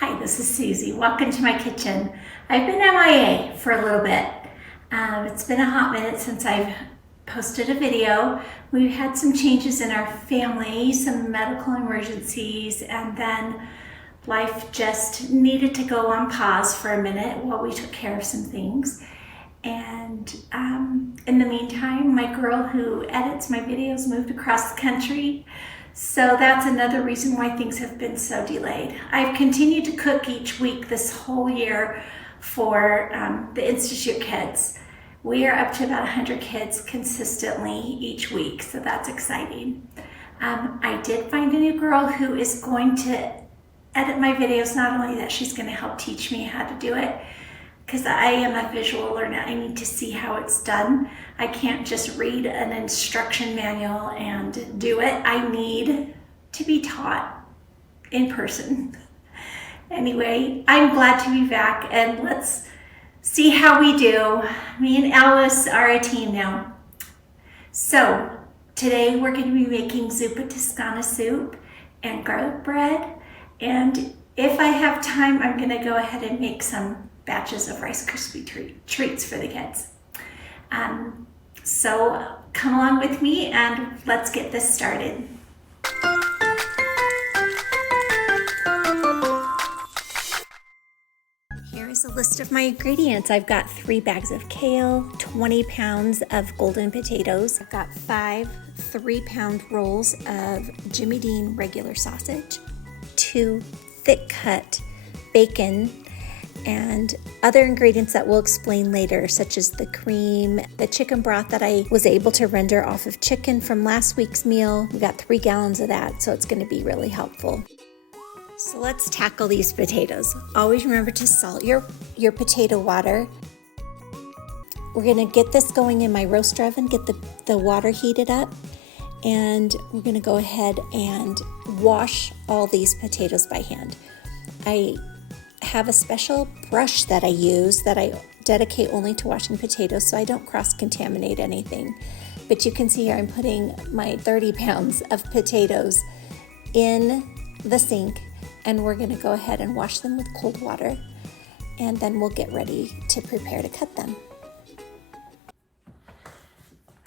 Hi, this is Susie. Welcome to my kitchen. I've been MIA for a little bit. It's been a hot minute since I've posted a video. We've had some changes in our family, some medical emergencies, and then life just needed to go on pause for a minute while we took care of some things. And in the meantime, my girl who edits my videos moved across the country. So that's another reason why things have been so delayed. I've continued to cook each week this whole year for the Institute kids. We are up to about 100 kids consistently each week, so that's exciting. I did find a new girl who is going to edit my videos. Not only that, she's going to help teach me how to do it, because I am a visual learner. I need to see how it's done. I can't just read an instruction manual and do it. I need to be taught in person. Anyway, I'm glad to be back, and let's see how we do. Me and Alice are a team now. So today we're going to be making Zuppa Toscana soup and garlic bread. And if I have time, I'm going to go ahead and make some batches of Rice Krispie treats for the kids. So come along with me and let's get this started. Here is a list of my ingredients. I've got 3 bags of kale, 20 pounds of golden potatoes. I've got 5 3-pound rolls of Jimmy Dean regular sausage, 2 thick cut bacon, and other ingredients that we'll explain later, such as the cream, the chicken broth that I was able to render off of chicken from last week's meal. We got 3 gallons of that, so it's going to be really helpful. So let's tackle these potatoes. Always remember to salt your potato water. We're going to get this going in my roaster oven, get the water heated up, and we're going to go ahead and wash all these potatoes by hand. I have a special brush that I use that I dedicate only to washing potatoes so I don't cross-contaminate anything. But you can see here I'm putting my 30 pounds of potatoes in the sink, and we're going to go ahead and wash them with cold water, and then we'll get ready to prepare to cut them.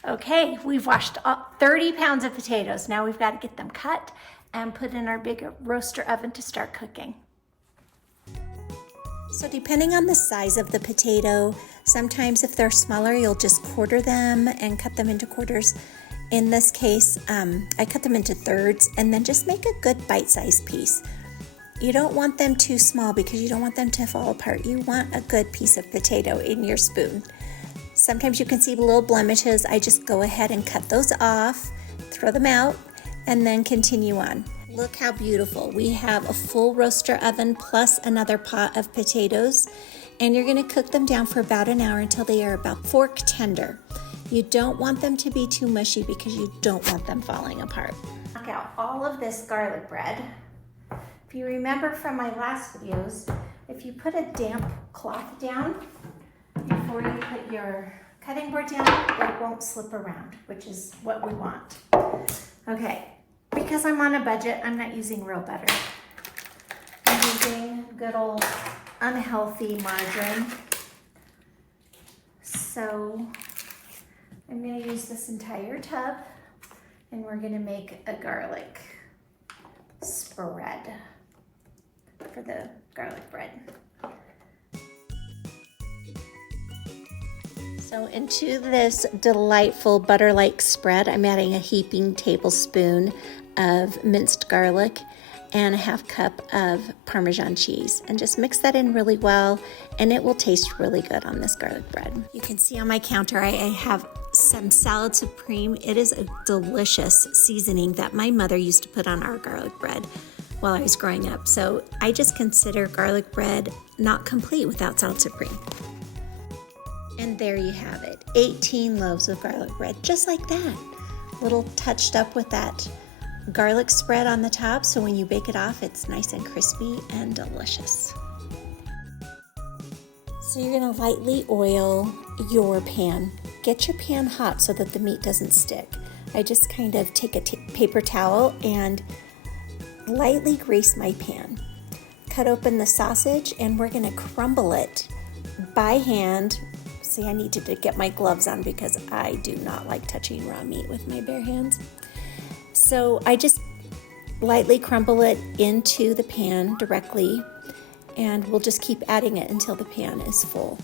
Okay, we've washed 30 pounds of potatoes. Now we've got to get them cut and put in our big roaster oven to start cooking. So depending on the size of the potato, sometimes if they're smaller, you'll just quarter them and cut them into quarters. In this case, I cut them into thirds and then just make a good bite-sized piece. You don't want them too small because you don't want them to fall apart. You want a good piece of potato in your spoon. Sometimes you can see little blemishes. I just go ahead and cut those off, throw them out, and then continue on. Look how beautiful. We have a full roaster oven plus another pot of potatoes, and you're going to cook them down for about an hour until they are about fork tender. You don't want them to be too mushy because you don't want them falling apart. Knock out all of this garlic bread. If you remember from my last videos, if you put a damp cloth down before you put your cutting board down, it won't slip around, which is what we want. Okay. Because I'm on a budget, I'm not using real butter. I'm using good old unhealthy margarine. So I'm going to use this entire tub, and we're going to make a garlic spread for the garlic bread. So into this delightful butter-like spread, I'm adding a heaping tablespoon of minced garlic and a 1/2 cup of Parmesan cheese, and just mix that in really well, and it will taste really good on this garlic bread. You can see on my counter I have some salad supreme. It is a delicious seasoning that my mother used to put on our garlic bread while I was growing up. So I just consider garlic bread not complete without salad supreme. And there you have it, 18 loaves of garlic bread, just like that. A little touched up with that garlic spread on the top, so when you bake it off, it's nice and crispy and delicious. So you're gonna lightly oil your pan. Get your pan hot so that the meat doesn't stick. I just kind of take a paper towel and lightly grease my pan. cut open the sausage and we're gonna crumble it by hand. See, I need to get my gloves on because I do not like touching raw meat with my bare hands. So I just lightly crumble it into the pan directly, and we'll just keep adding it until the pan is full.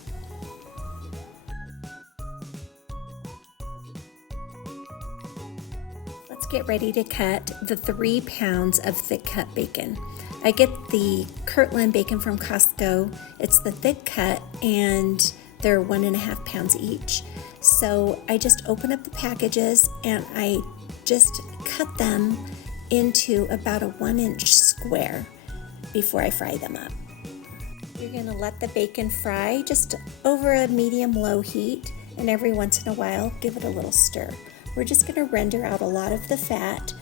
Let's get ready to cut the 3 pounds of thick cut bacon. I get the Kirtland bacon from Costco. It's the thick cut and they're 1.5 pounds each. So I just open up the packages and I just cut them into about a 1-inch square before I fry them up. You're gonna let the bacon fry just over a medium-low heat, and every once in a while give it a little stir. We're just gonna render out a lot of the fat,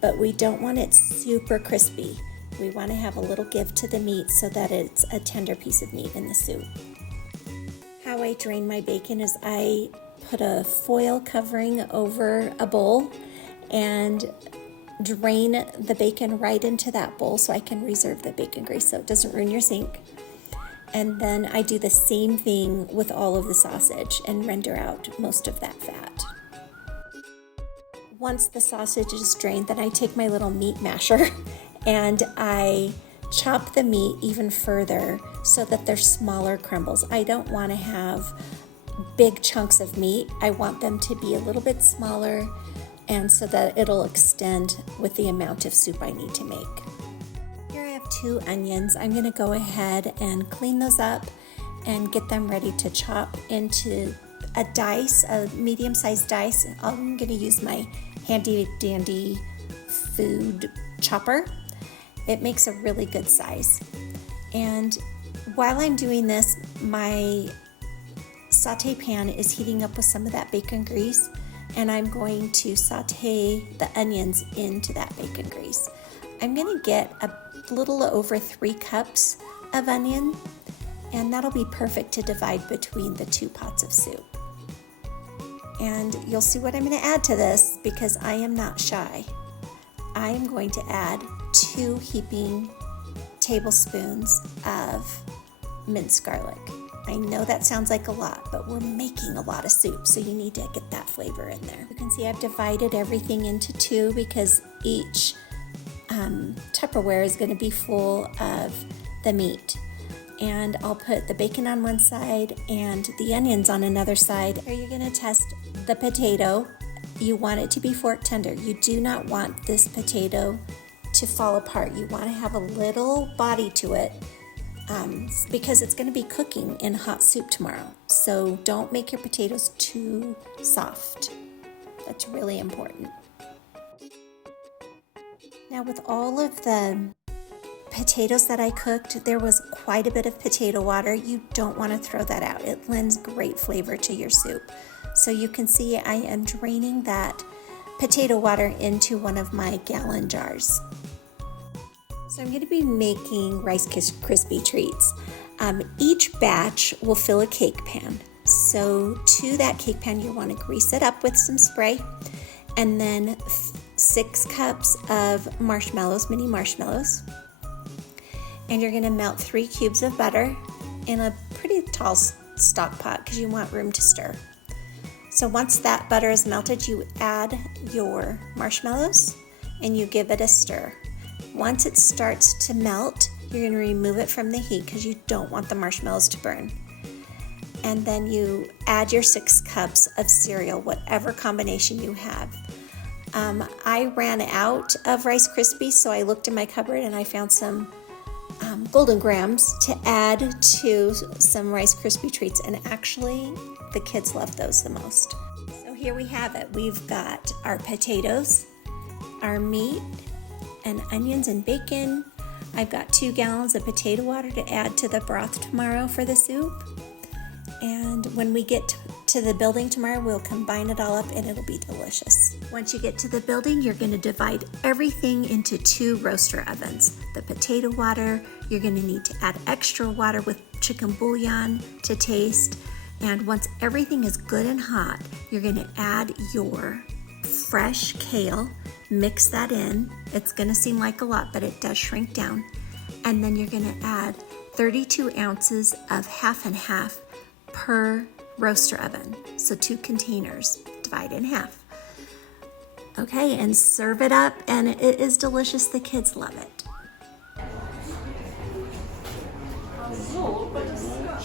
but we don't want it super crispy. We wanna have a little give to the meat so that it's a tender piece of meat in the soup. How I drain my bacon is I put a foil covering over a bowl and drain the bacon right into that bowl so I can reserve the bacon grease so it doesn't ruin your sink. And then I do the same thing with all of the sausage and render out most of that fat. Once the sausage is drained, then I take my little meat masher and I chop the meat even further so that they're smaller crumbles. I don't want to have big chunks of meat. I want them to be a little bit smaller, and so that it'll extend with the amount of soup I need to make. Here I have 2 onions. I'm going to go ahead and clean those up and get them ready to chop into a dice, a medium-sized dice. I'm going to use my handy dandy food chopper. It makes a really good size. And while I'm doing this, my saute pan is heating up with some of that bacon grease, and I'm going to saute the onions into that bacon grease. I'm going to get a little over 3 cups of onion, and that'll be perfect to divide between the 2 pots of soup. And you'll see what I'm going to add to this because I am not shy. I am going to add 2 heaping tablespoons of minced garlic. I know that sounds like a lot, but we're making a lot of soup, so you need to get that flavor in there. You can see I've divided everything into 2 because each Tupperware is going to be full of the meat. And I'll put the bacon on one side and the onions on another side. Here you're going to test the potato. You want it to be fork tender. You do not want this potato to fall apart. You want to have a little body to it because it's going to be cooking in hot soup tomorrow. So don't make your potatoes too soft. That's really important. Now with all of the potatoes that I cooked, there was quite a bit of potato water. You don't want to throw that out. It lends great flavor to your soup. So you can see I am draining that potato water into one of my gallon jars. So I'm going to be making Rice Krispie treats. Each batch will fill a cake pan. So to that cake pan, you want to grease it up with some spray, and then 6 cups of marshmallows, mini marshmallows. And you're going to melt 3 cubes of butter in a pretty tall stock pot because you want room to stir. So once that butter is melted, you add your marshmallows and you give it a stir. Once it starts to melt, you're going to remove it from the heat because you don't want the marshmallows to burn. And then you add your 6 cups of cereal, whatever combination you have. I ran out of Rice Krispies, so I looked in my cupboard and I found some Golden Grams to add to some Rice Krispie treats, and actually the kids love those the most. So here we have it. We've got our potatoes, our meat, and onions and bacon. I've got 2 gallons of potato water to add to the broth tomorrow for the soup. And when we get to the building tomorrow, we'll combine it all up and it'll be delicious. Once you get to the building, you're going to divide everything into 2 roaster ovens. The potato water, you're going to need to add extra water with chicken bouillon to taste. And once everything is good and hot, you're going to add your fresh kale, mix that in. It's going to seem like a lot, but it does shrink down. And then you're gonna add 32 ounces of half and half per roaster oven. So 2 containers, divide in half. Okay, and serve it up, and it is delicious. The kids love it. So, but das ist ja.